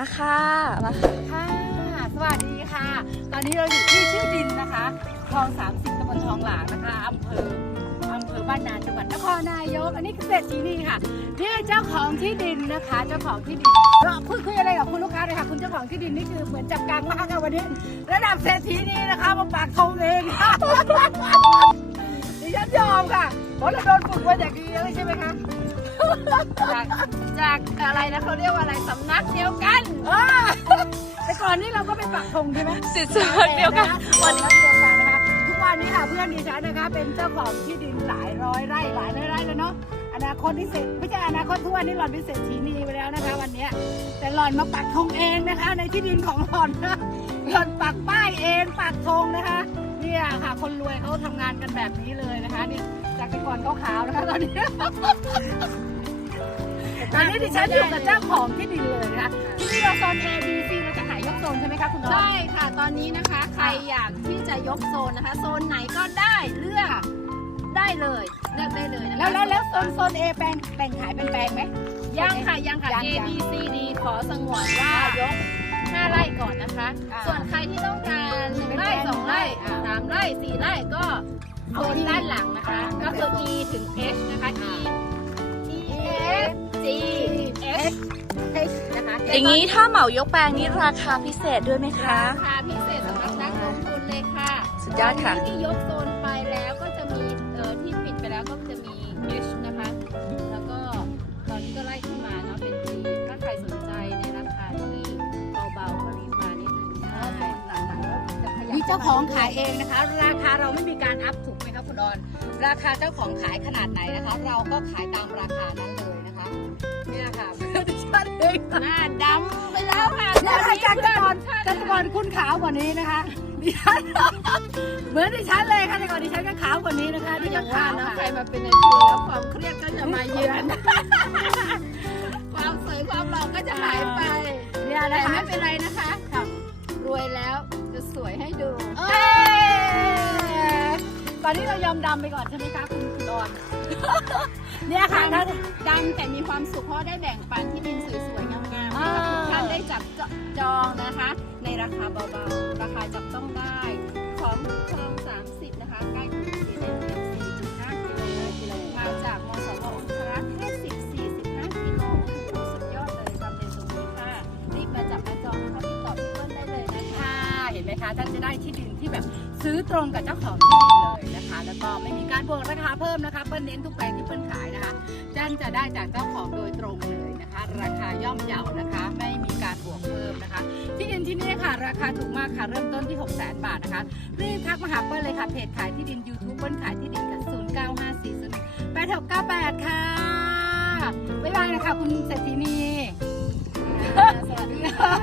อะค่ะมาค่ะค่ะ สวัสดีค่ะ ตอนนี้เราอยู่ที่ชื่อดินนะคะคลอง30ตำบลทองหลางนะคะอำเภออำเภอบ้านนาจังหวัดนครนายก อันนี้คือเศรษฐีนี่ค่ะนี่เจ้าของที่ดินนะคะ เจ้าของที่ดินเราพูดคุยอะไรกับคุณลูกค้าเลยค่ะคุณเจ้าของที่ดินนี่คือเหมือนจับกลางมากค่ะวันนี้ ระดับเศรษฐีนี่นะคะมาปากทงเองดิฉันยอมค่ะเพราะเราโดนฝึกมาจากดีเลยใช่ไหมคะ จากจากอะไรนะเขาเรียกว่าอะไรสำนักเดียวกันอ่าแต่ก่อนนี้เราก็ไปปักธงใช่ไหมสิทธิ์สมัครเดียวกัน วันนี้เดียวกันนะคะทุกวันนี้ค่ะเพื่อนดิฉันนะคะ เป็นเจ้าของที่ดินหลายร้อยไร่หลายร้อยไร่แล้วเนาะอนาคตที่เสร็จไม่ใช่อนาคตทุกวันนี้หล่อนพิเศษทีนีไปแล้วนะคะ วันเนี้ยแต่หล่อนมาปักธงเองนะคะ ในที่ดินของหล่อนนะหล่อนปักป้ายเองปักธงนะคะเนี่ยค่ะ คนรวยเขาทำงานกันแบบนี้เลยนะคะนี่จากแต่ก่อนขาวๆนะคะตอนนี้ ตอนนี้ดิฉันอยู่กับเจ้าของที่ดินเลยนะคะที่นี่เราโซน A B C เราจะขายยกโซนใช่ไหมคะคุณน้องใช่ค่ะตอนนี้นะคะใครอยากที่จะยกโซนนะคะ โซนไหนก็ได้เลือกได้เลยเลือกได้เลยนะคะแล้วแล้วแล้วโซนโซน A แปลงแบ่งขายเป็นแปลงไหม ยังค่ะยังค่ะ ยัง A ยัง B C D ขอสงวนว่ายก 5 ไร่ก่อนนะคะ อ่าส่วนใครที่ต้องการหนึ่งไร่สองไร่อ่าสามไร่สี่ไร่ก็โซนด้านหลังนะคะ อ่าก็คือ E ถึง H นะคะ E E อย่างนี้ถ้าเหมายกแปลงนี้ราคาพิเศษด้วยไหมคะ ราคาพิเศษสำหรับนักลงทุนเลยค่ะสุดยอดค่ะ ตนนี้ที่ยกโซนไปแล้วก็จะมีเอ่อที่ปิดไปแล้วก็จะมี H นะคะ แล้วก็ตอนนี้ก็ไล่ขึ้นมาเนาะเป็น G ถ้าใครสนใจในราคาที่เบาๆก็รีบมานิดนึงเพราะว่าโซนหลังๆก็จะขยับมีเจ้าของขายเองนะคะ ราคาเราไม่มีการอัพถูกไหมคะคุณออนราคาเจ้าของขายขนาดไหนนะคะ เราก็ขายตามราคานั้นเลยนะคะเนี่ยค่ะ ดิฉันเองหน้าดำไปแล้วค่ะเนี่ยค่ะจากแต่ก่อนจากแต่ก่อนคุณขาวกว่านี้นะคะดิฉันเหมือนดิฉันเลยค่ะแต่ก่อนดิฉันก็ขาวกว่านี้นะคะที่ที่จะจะว่าขาวเนาะค่ะใครมาเป็นในทุนแล้วความเครียดก็จะมาเยือน ความสวยความหล่อก็จะหายไปเนี่ยแต่นะคะไม่เป็นไรนะคะ อนนี้เรายอมดำไปก่อนใช่ไหมคะคุณคุณออน เนี่ยค่ะถ้าดำแต่มีความสุขเพราะได้แบ่งปันที่ดินสวยๆงามๆให้กับอ่าทุกท่านได้จับจองนะคะ ในราคาเบาๆ ราคาจับต้องได้ของคลอง30 นะคะ ใกล้กรุงศรีในเพียง4.5กิโลมาจากมสวองครักษ์แค่10 45กิโลโอ้โหสุดยอดเลยทำเลตรงนี้ค่ะรีบมาจับมาจองนะคะติดต่อพี่เปิ้ลได้เลยนะคะค่ะเห็นไหมคะท่านจะได้ที่ดินที่แบบ ซื้อตรงกับเจ้าของที่ดินเลยนะคะ แล้วก็ไม่มีการบวกราคาเพิ่มนะคะเปิ้ลเน้นทุกแปลงที่เปิ้ลขายนะคะท่านจะได้จากเจ้าของโดยตรงเลยนะคะ ราคาย่อมเยานะคะ ไม่มีการบวกเพิ่มนะคะ ที่ดินที่นี่ค่ะ ราคาถูกมากค่ะเริ่มต้นที่ 6 0 0 0 0 0 บาทนะคะรีบทักมาหาเปิ้ลเลยค่ะเพจขายที่ดิน YouTube เปิ้ลขายที่ดินค่ะ0 9 5 4 0 8 6 9 8 ค่ะบ๊ายบายนะคะคุณเศรษฐีนีสวัสดีค่ะ